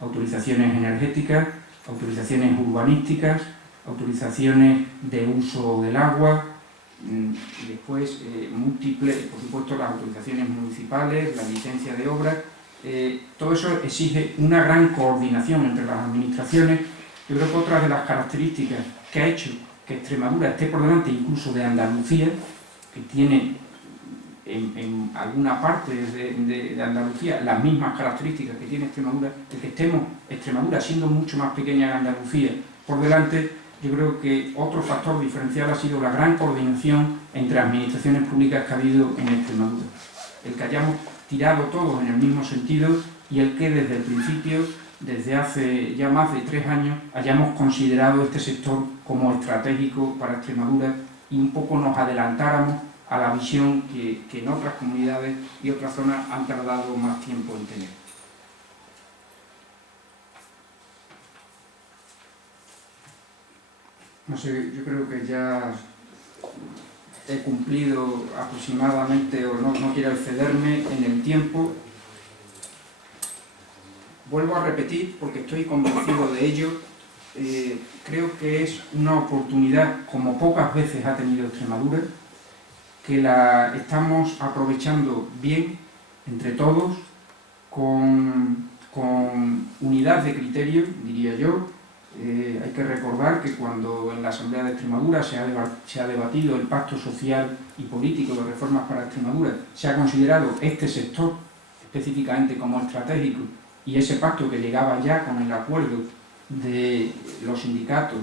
autorizaciones energéticas, autorizaciones urbanísticas, autorizaciones de uso del agua, después múltiples, por supuesto, las autorizaciones municipales, la licencia de obras. Todo eso exige una gran coordinación entre las administraciones. Yo creo que otra de las características que ha hecho que Extremadura esté por delante incluso de Andalucía, que tiene en alguna parte de Andalucía las mismas características que tiene Extremadura, el que estemos Extremadura siendo mucho más pequeña que Andalucía por delante, yo creo que otro factor diferencial ha sido la gran coordinación entre administraciones públicas que ha habido en Extremadura. El que hayamos tirado todos en el mismo sentido y el que desde el principio, desde hace ya más de 3 años, hayamos considerado este sector como estratégico para Extremadura y un poco nos adelantáramos a la visión que en otras comunidades y otras zonas han tardado más tiempo en tener. No sé, yo creo que ya he cumplido aproximadamente, o no quiero excederme en el tiempo. Vuelvo a repetir, porque estoy convencido de ello, creo que es una oportunidad, como pocas veces ha tenido Extremadura, que la estamos aprovechando bien, entre todos, con unidad de criterio, diría yo. Hay que recordar que cuando en la Asamblea de Extremadura se ha debatido el Pacto Social y Político de Reformas para Extremadura, se ha considerado este sector específicamente como estratégico, y ese pacto que llegaba ya con el acuerdo de los sindicatos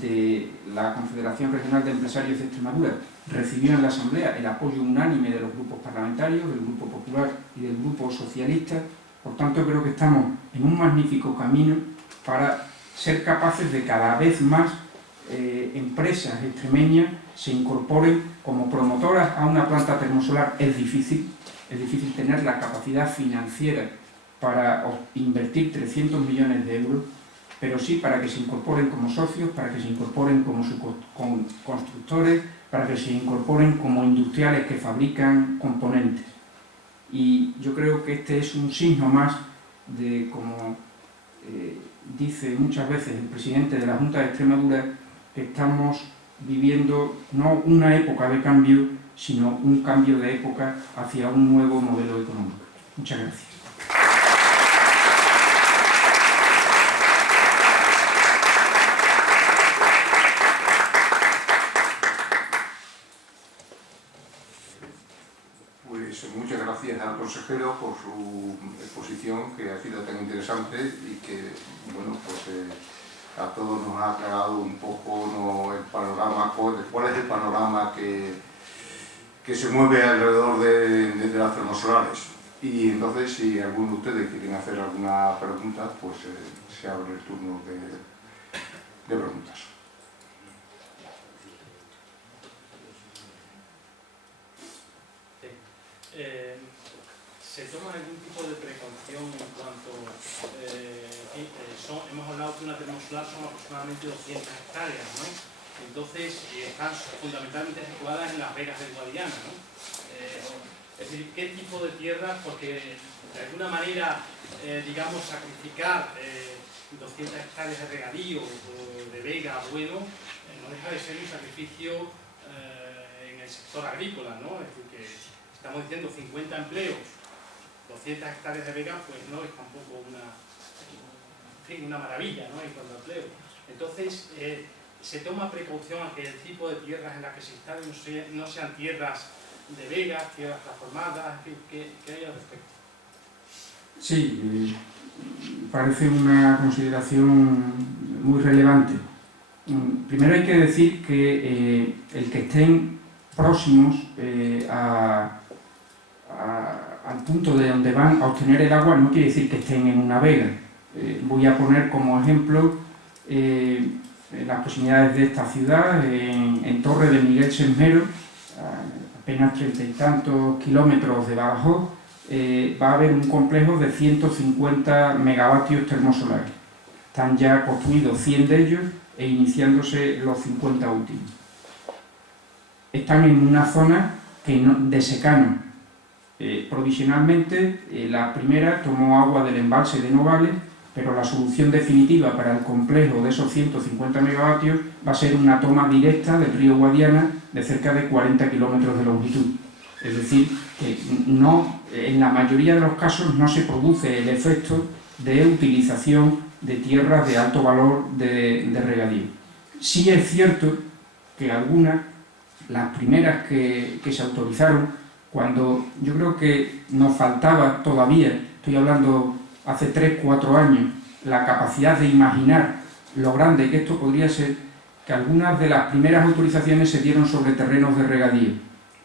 de la Confederación Regional de Empresarios de Extremadura recibió en la Asamblea el apoyo unánime de los grupos parlamentarios, del Grupo Popular y del Grupo Socialista. Por tanto, creo que estamos en un magnífico camino para ser capaces de cada vez más empresas extremeñas se incorporen como promotoras a una planta termosolar. Es difícil tener la capacidad financiera para invertir 300 millones de euros, pero sí para que se incorporen como socios, para que se incorporen como constructores, para que se incorporen como industriales que fabrican componentes. Y yo creo que este es un signo más de, como dice muchas veces el presidente de la Junta de Extremadura, que estamos viviendo no una época de cambio, sino un cambio de época hacia un nuevo modelo económico. Muchas gracias. Pues muchas gracias al consejero por su exposición, que ha sido tan interesante y que, bueno, pues a todos nos ha aclarado un poco el panorama, cuál es el panorama que se mueve alrededor de las termosolares. Y entonces, si alguno de ustedes quieren hacer alguna pregunta, pues se abre el turno de preguntas. ¿Se toma algún tipo de precaución en cuanto hemos hablado que una termosolar son aproximadamente 200 hectáreas, ¿no? Entonces están fundamentalmente situadas en las vegas del Guadiana, ¿no? Es decir, ¿qué tipo de tierras? Porque de alguna manera, digamos, sacrificar 200 hectáreas de regadío o de vega, bueno, no deja de ser un sacrificio en el sector agrícola, ¿no? Es decir, que estamos diciendo 50 empleos, 200 hectáreas de vega, pues no es tampoco una maravilla, ¿no?, en cuanto a empleo. Entonces, se toma precaución a que el tipo de tierras en las que se instalen no sean tierras de vegas, tierras transformadas. ¿Qué hay al respecto? Sí, parece una consideración muy relevante. Primero hay que decir que el que estén próximos al punto de donde van a obtener el agua no quiere decir que estén en una vega. Voy a poner como ejemplo en las proximidades de esta ciudad, en Torre de Miguel Sesmero, apenas 30 y tantos kilómetros de Badajoz, va a haber un complejo de 150 megavatios termosolares. Están ya construidos 100 de ellos e iniciándose los 50 últimos. Están en una zona de secano. Provisionalmente, la primera tomó agua del embalse de Nogales pero la solución definitiva para el complejo de esos 150 megavatios va a ser una toma directa del río Guadiana de cerca de 40 kilómetros de longitud. Es decir, que no, en la mayoría de los casos no se produce el efecto de utilización de tierras de alto valor de regadío. Sí es cierto que algunas, las primeras que se autorizaron, cuando yo creo que nos faltaba todavía, estoy hablando hace 3-4 años, la capacidad de imaginar lo grande que esto podría ser, que algunas de las primeras autorizaciones se dieron sobre terrenos de regadío.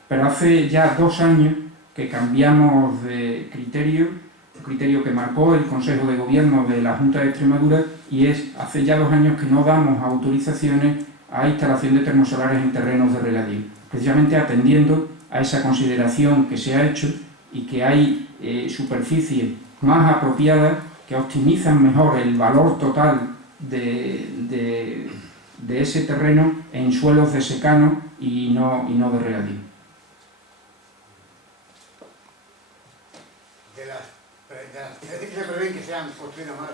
Pero hace ya 2 años que cambiamos de criterio, un criterio que marcó el Consejo de Gobierno de la Junta de Extremadura, y es hace ya 2 años que no damos autorizaciones a instalación de termosolares en terrenos de regadío, precisamente atendiendo a esa consideración que se ha hecho y que hay superficies más apropiadas que optimizan mejor el valor total de ese terreno en suelos de secano y no de regadío. De las que se prevén que sean construidas más,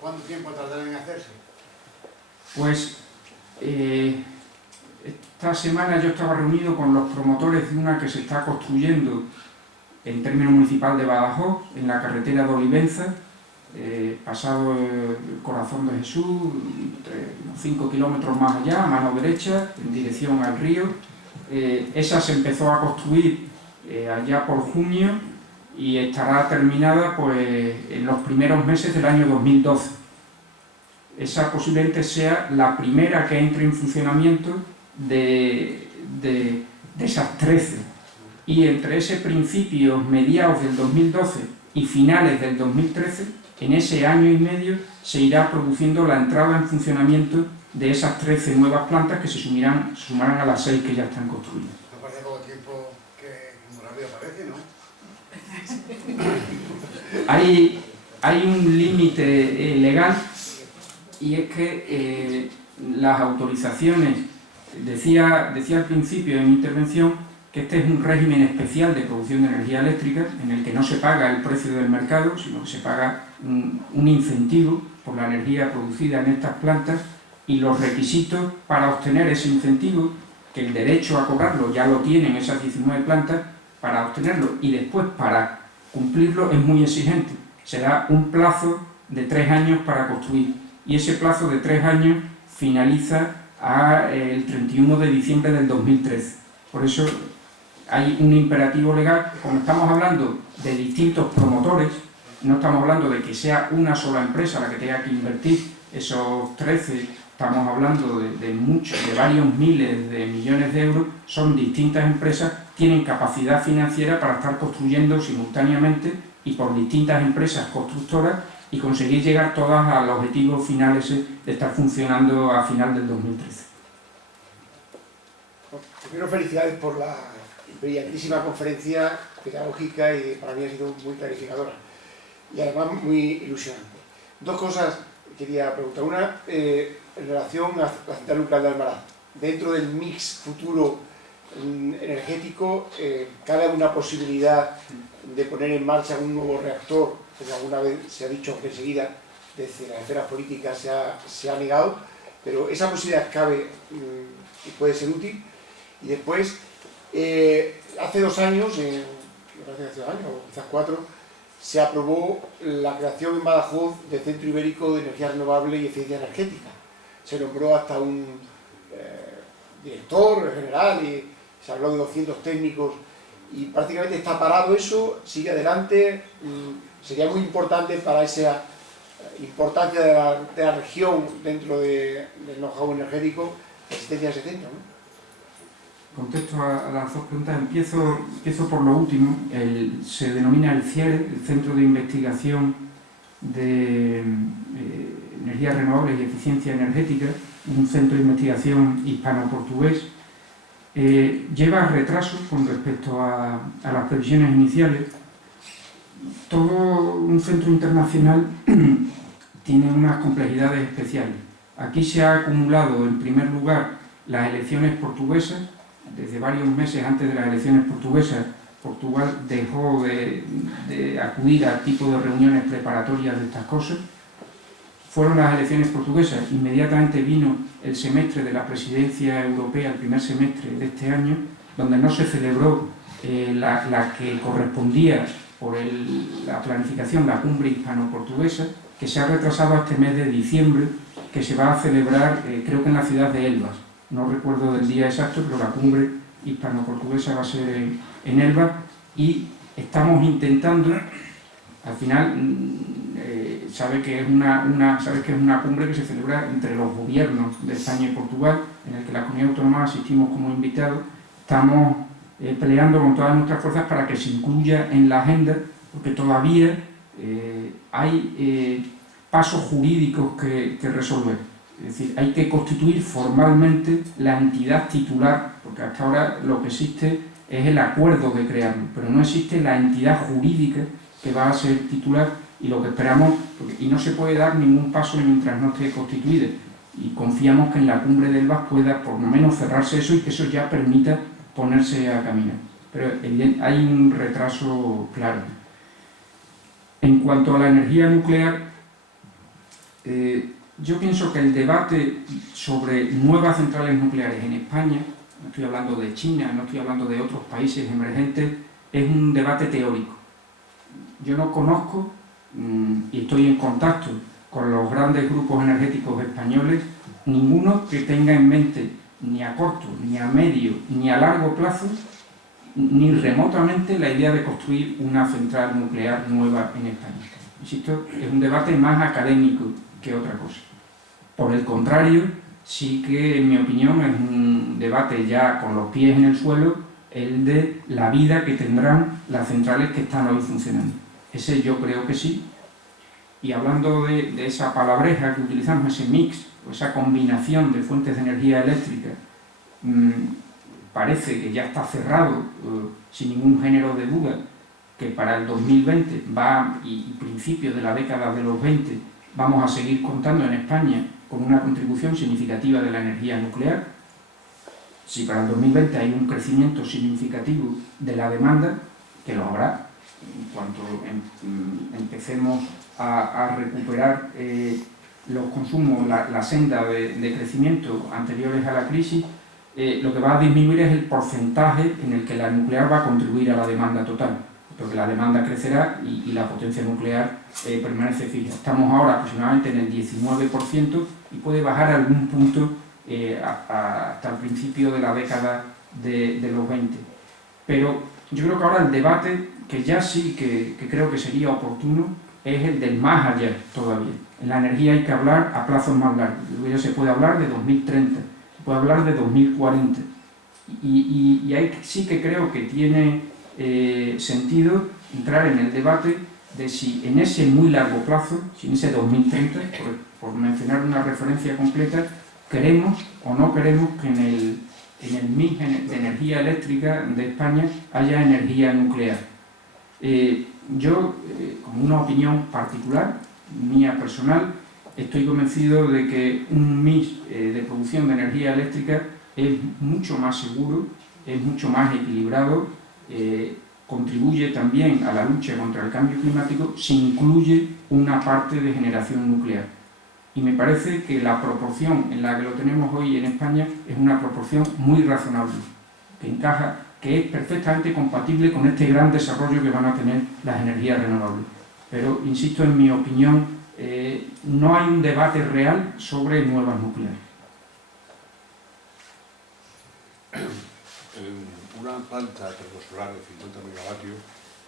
¿cuánto tiempo tardarán en hacerse? Pues esta semana yo estaba reunido con los promotores de una que se está construyendo en término municipal de Badajoz, en la carretera de Olivenza, pasado el Corazón de Jesús, unos 5 kilómetros más allá, a mano derecha, en dirección al río. Esa se empezó a construir allá por junio y estará terminada pues, en los primeros meses del año 2012. Esa posiblemente sea la primera que entre en funcionamiento de esas 13. Y entre ese principio, mediados del 2012 y finales del 2013, en ese año y medio se irá produciendo la entrada en funcionamiento de esas 13 nuevas plantas que se sumarán a las 6 que ya están construidas. No parece poco tiempo que como rápido parece, ¿no? Hay un límite legal, y es que las autorizaciones, decía al principio de mi intervención, que este es un régimen especial de producción de energía eléctrica en el que no se paga el precio del mercado, sino que se paga un incentivo por la energía producida en estas plantas, y los requisitos para obtener ese incentivo, que el derecho a cobrarlo ya lo tienen esas 19 plantas, para obtenerlo y después para cumplirlo es muy exigente. Se da un plazo de 3 años para construir, y ese plazo de 3 años finaliza el 31 de diciembre del 2013. Por eso hay un imperativo legal. Como estamos hablando de distintos promotores, no estamos hablando de que sea una sola empresa la que tenga que invertir esos 13, estamos hablando de varios miles de millones de euros, son distintas empresas, tienen capacidad financiera para estar construyendo simultáneamente y por distintas empresas constructoras y conseguir llegar todas al objetivo final ese de estar funcionando a final del 2013. Primero, felicidades por la brillantísima conferencia pedagógica, y para mí ha sido muy clarificadora y además muy ilusionante. 2 cosas quería preguntar. Una, en relación a la central nuclear de Almaraz. Dentro del mix futuro energético, ¿cabe alguna posibilidad de poner en marcha un nuevo reactor? Porque alguna vez se ha dicho que enseguida desde las esferas políticas se ha negado, pero esa posibilidad cabe y puede ser útil. Y después, hace 2 años, hace 2 años o quizás 4, se aprobó la creación en Badajoz del Centro Ibérico de Energía Renovable y Eficiencia Energética. Se nombró hasta un director general y se habló de 200 técnicos, y prácticamente está parado eso, sigue adelante. Sería muy importante para esa importancia de la región dentro del know-how energético, la existencia de ese centro, ¿no? Contesto a las 2 preguntas. Empiezo por lo último. Se denomina el CIERE, el Centro de Investigación de Energías Renovables y Eficiencia Energética, un centro de investigación hispano-portugués. Lleva retrasos con respecto a las previsiones iniciales. Todo un centro internacional tiene unas complejidades especiales. Aquí se ha acumulado, en primer lugar, las elecciones portuguesas. Desde varios meses antes de las elecciones portuguesas, Portugal dejó de acudir a tipo de reuniones preparatorias de estas cosas. fueron las elecciones portuguesas, inmediatamente vino el semestre de la presidencia europea, el primer semestre de este año, donde no se celebró la que correspondía por la planificación, la cumbre hispano-portuguesa, que se ha retrasado a este mes de diciembre, que se va a celebrar, creo que en la ciudad de Elvas. No recuerdo del día exacto, pero la cumbre hispano-portuguesa va a ser en Elvas, y estamos intentando, al final, sabe que es una cumbre que se celebra entre los gobiernos de España y Portugal, en el que la comunidad autónoma asistimos como invitados. Estamos peleando con todas nuestras fuerzas para que se incluya en la agenda, porque todavía hay pasos jurídicos que resolver. Es decir, hay que constituir formalmente la entidad titular, porque hasta ahora lo que existe es el acuerdo de crearlo, pero no existe la entidad jurídica que va a ser titular, y lo que esperamos, y no se puede dar ningún paso mientras no esté constituida, y confiamos que en la cumbre de Elvas pueda por lo menos cerrarse eso y que eso ya permita ponerse a caminar. Pero hay un retraso claro. En cuanto a la energía nuclear, yo pienso que el debate sobre nuevas centrales nucleares en España, no estoy hablando de China, no estoy hablando de otros países emergentes, es un debate teórico. Yo no conozco, y estoy en contacto con los grandes grupos energéticos españoles, ninguno que tenga en mente, ni a corto, ni a medio, ni a largo plazo, ni remotamente la idea de construir una central nuclear nueva en España. Insisto, es un debate más académico que otra cosa. Por el contrario, sí que, en mi opinión, es un debate ya con los pies en el suelo, el de la vida que tendrán las centrales que están hoy funcionando. Ese yo creo que sí. Y hablando de esa palabreja que utilizamos, ese mix, o esa combinación de fuentes de energía eléctrica, parece que ya está cerrado, sin ningún género de duda, que para el 2020 y principios de la década de los 20 vamos a seguir contando en España con una contribución significativa de la energía nuclear. Si para el 2020 hay un crecimiento significativo de la demanda, que lo habrá en cuanto empecemos a recuperar los consumos, la senda de crecimiento anteriores a la crisis, lo que va a disminuir es el porcentaje en el que la nuclear va a contribuir a la demanda total, porque la demanda crecerá y la potencia nuclear permanece fija. Estamos ahora aproximadamente en el 19% y puede bajar a algún punto hasta el principio de la década de los 20. Pero yo creo que ahora el debate, que ya sí que creo que sería oportuno, es el del más allá todavía. En la energía hay que hablar a plazos más largos. Ya se puede hablar de 2030, se puede hablar de 2040. Y ahí sí que creo que tiene sentido entrar en el debate de si en ese muy largo plazo, si en ese 2030, por mencionar una referencia completa, queremos o no queremos que en el mix de energía eléctrica de España haya energía nuclear. Yo, como una opinión particular, mía personal, estoy convencido de que un mix de producción de energía eléctrica es mucho más seguro, es mucho más equilibrado, contribuye también a la lucha contra el cambio climático si incluye una parte de generación nuclear. Y me parece que la proporción en la que lo tenemos hoy en España es una proporción muy razonable, que encaja, que es perfectamente compatible con este gran desarrollo que van a tener las energías renovables. Pero, insisto, en mi opinión, no hay un debate real sobre nuevas nucleares. Una planta termosolar de 50 megavatios,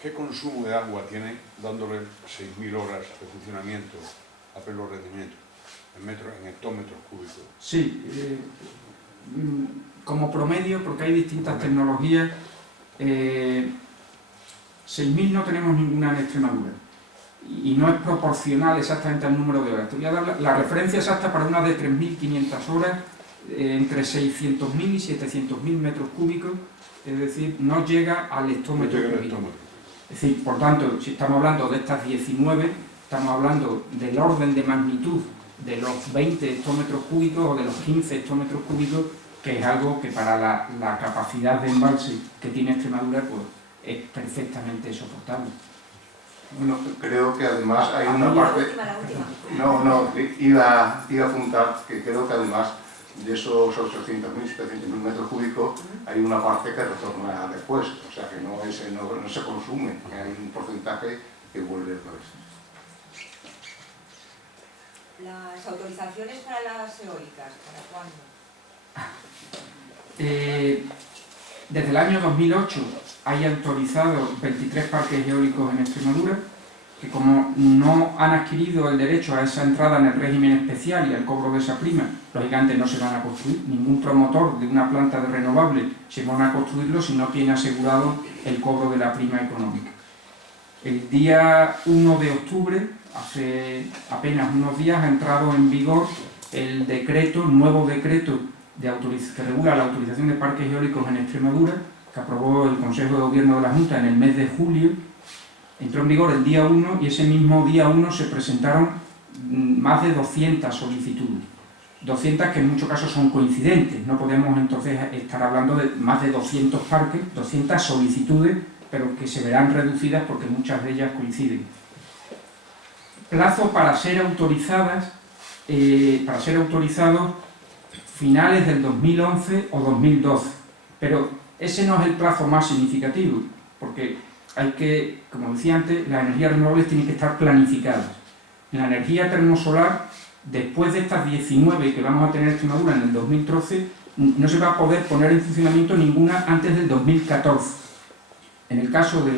¿qué consumo de agua tiene dándole 6.000 horas de funcionamiento a pleno rendimiento en hectómetros cúbicos? Sí, como promedio, porque hay distintas tecnologías, 6.000 no tenemos ninguna en Extremadura y no es proporcional exactamente al número de horas. Te voy a dar la referencia exacta para una de 3.500 horas, entre 600.000 y 700.000 metros cúbicos, es decir, no llega al hectómetro cúbico. Es decir, por tanto, si estamos hablando de estas 19, estamos hablando del orden de magnitud de los 20 hectómetros cúbicos o de los 15 hectómetros cúbicos, que es algo que para la capacidad de embalse que tiene Extremadura pues, es perfectamente soportable. Bueno, creo que además hay una La parte... última. No, iba a apuntar que creo que además de esos 800.000, 700.000 metros cúbicos hay una parte que retorna después, o sea que no se consume, hay un porcentaje que vuelve otra vez. Las autorizaciones para las eólicas, ¿para cuándo? Desde el año 2008 hay autorizados 23 parques eólicos en Extremadura, que como no han adquirido el derecho a esa entrada en el régimen especial y al cobro de esa prima, lógicamente no se van a construir. Ningún promotor de una planta de renovable se van a construirlo si no tiene asegurado el cobro de la prima económica. El día 1 de octubre, hace apenas unos días, ha entrado en vigor el nuevo decreto que regula la autorización de parques eólicos en Extremadura, que aprobó el Consejo de Gobierno de la Junta en el mes de julio. Entró en vigor el día 1 y ese mismo día 1 se presentaron más de 200 solicitudes. 200 que en muchos casos son coincidentes, no podemos entonces estar hablando de más de 200 parques, 200 solicitudes, pero que se verán reducidas porque muchas de ellas coinciden. Plazo para ser autorizados finales del 2011 o 2012, pero ese no es el plazo más significativo, porque hay que, como decía antes, las energías renovables tienen que estar planificadas. La energía termosolar, después de estas 19 que vamos a tener en Extremadura en el 2013, no se va a poder poner en funcionamiento ninguna antes del 2014. En el caso de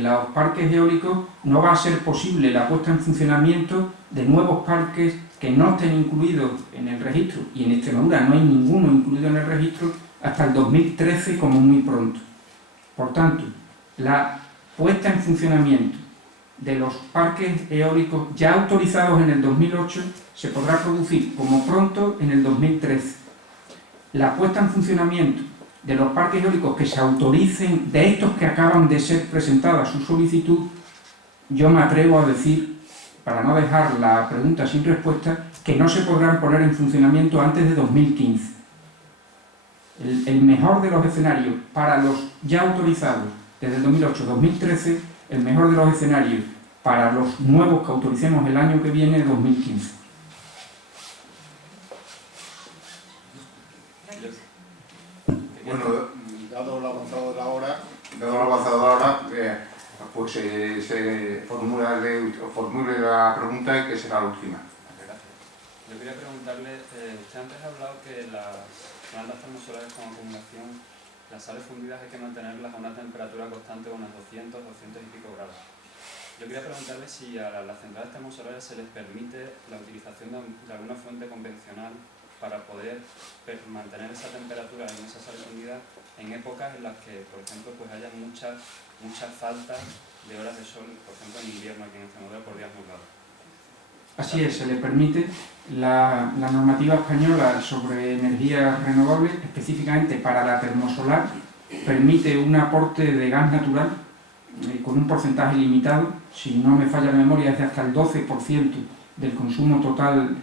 los parques eólicos no va a ser posible la puesta en funcionamiento de nuevos parques que no estén incluidos en el registro, y en Extremadura no hay ninguno incluido en el registro hasta el 2013 como muy pronto. Por tanto, la puesta en funcionamiento de los parques eólicos ya autorizados en el 2008 se podrá producir como pronto en el 2013. La puesta en funcionamiento de los parques eólicos que se autoricen, de estos que acaban de ser presentadas su solicitud, yo me atrevo a decir, para no dejar la pregunta sin respuesta, que no se podrán poner en funcionamiento antes de 2015. El mejor de los escenarios para los ya autorizados desde el 2008-2013, el mejor de los escenarios para los nuevos que autoricemos el año que viene, 2015. Bueno, Dado lo avanzado de la hora, pues se formule la pregunta y que será la última. Yo quería preguntarle, usted antes ha hablado que las plantas termosolares con acumulación, las sales fundidas hay que mantenerlas a una temperatura constante de unos 200 y pico grados. Yo quería preguntarle si a las centrales termosolares se les permite la utilización de alguna fuente convencional para poder mantener esa temperatura en esas sales fundidas en épocas en las que, por ejemplo, pues haya mucha falta de horas de sol, por ejemplo en invierno aquí en Extremadura por días nublados. Así es, se le permite la normativa española sobre energías renovables, específicamente para la termosolar, permite un aporte de gas natural con un porcentaje limitado, si no me falla la memoria es de hasta el 12% del consumo total,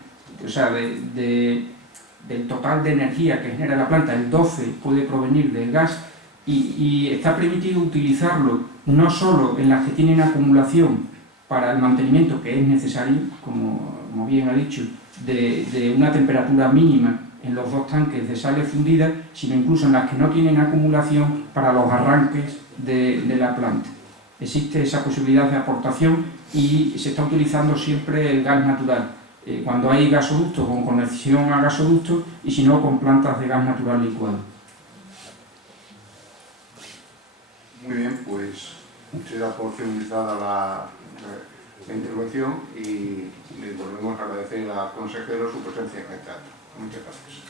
o sea, del total de energía que genera la planta, el 12% puede provenir del gas y está permitido utilizarlo no solo en las que tienen acumulación para el mantenimiento que es necesario, como bien ha dicho, de una temperatura mínima en los dos tanques de sales fundidas, sino incluso en las que no tienen acumulación para los arranques de la planta. Existe esa posibilidad de aportación y se está utilizando siempre el gas natural, cuando hay gasoductos con conexión a gasoductos y si no con plantas de gas natural licuado. Muy bien, pues se da por finalizada la intervención y le volvemos a agradecer al consejero su presencia en el teatro. Muchas gracias.